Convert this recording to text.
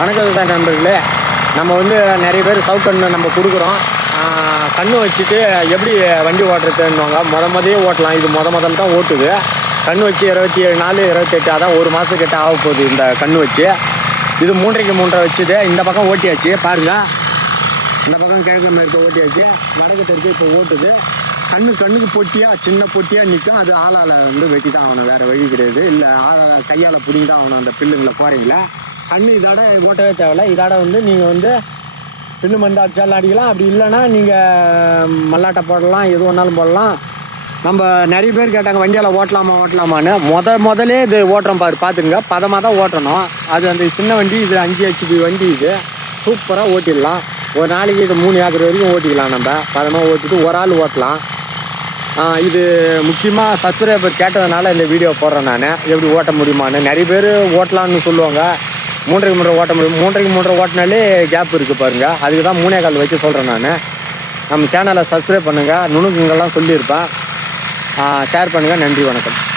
வணக்கம் விவசாய நண்பர்களே. நம்ம நிறைய பேர் சவுக்கண்ணு நம்ம கொடுக்குறோம். கண்ணு வச்சுட்டு எப்படி வண்டி ஓட்டுறதுன்னுவாங்க. முதலே ஓட்டலாம். இது முதல்ல தான் ஓட்டுது. கண்ணு வச்சு 27 நாள் 28 அதான் ஒரு மாதத்துக்கிட்ட ஆக போகுது இந்த கண்ணு வச்சு. இது 3.5 வச்சுது. இந்த பக்கம் ஓட்டியாச்சு பாருங்கள். இந்த பக்கம் கிழக்கு மேற்கு ஓட்டியாச்சு. வடக்கு தெற்கு இப்போ ஓட்டுது. கண்ணுக்கு பொட்டியாக சின்ன பொட்டியாக நிற்கும். அது ஆளால் வெட்டி தான் ஆகணும், வேறு வழி கிடையாது. இல்லை கையால் பிடிங்கி தான் ஆகணும். அந்த பில்லுங்களை போகிறீங்களா கண்ணு இதோட ஓட்டவே தேவையில்லை. இதோட நீங்கள் பின்னு மருந்து அடிச்சாலும் அடிக்கலாம். அப்படி இல்லைன்னா நீங்கள் மல்லாட்டை போடலாம், எது ஒன்றாலும் போடலாம். நம்ம நிறைய பேர் கேட்டாங்க வண்டியால் ஓட்டலாமான்னு. முதலே இது ஓட்டுறோம் பார்த்துங்க. பதமாக தான் ஓட்டணும். அது அந்த சின்ன வண்டி, இது 5 HP வண்டி. இது சூப்பராக ஓட்டிடலாம். ஒரு நாளைக்கு இது 3 ஏக்கர் வரைக்கும் ஓட்டிக்கலாம். நம்ம பதமாக ஓட்டிட்டு ஒரு ஆள் ஓட்டலாம். இது முக்கியமாக சப்ஸ்கிரைபர் கேட்டதுனால இந்த வீடியோ போடுறேன் நான். எப்படி ஓட்ட முடியுமான்னு. நிறைய பேர் ஓட்டலான்னு சொல்லுவாங்க. 3.5 ஓட்ட முடியும். 3.5 ஓட்டினாலே கேப் இருக்குது பாருங்கள். அதுக்கு தான் 3.25 வைக்க சொல்கிறேன் நான். நம்ம சேனலை சப்ஸ்கிரைப் பண்ணுங்கள். நுணுக்கங்கள்லாம் சொல்லியிருப்பேன். ஷேர் பண்ணுங்கள். நன்றி, வணக்கம்.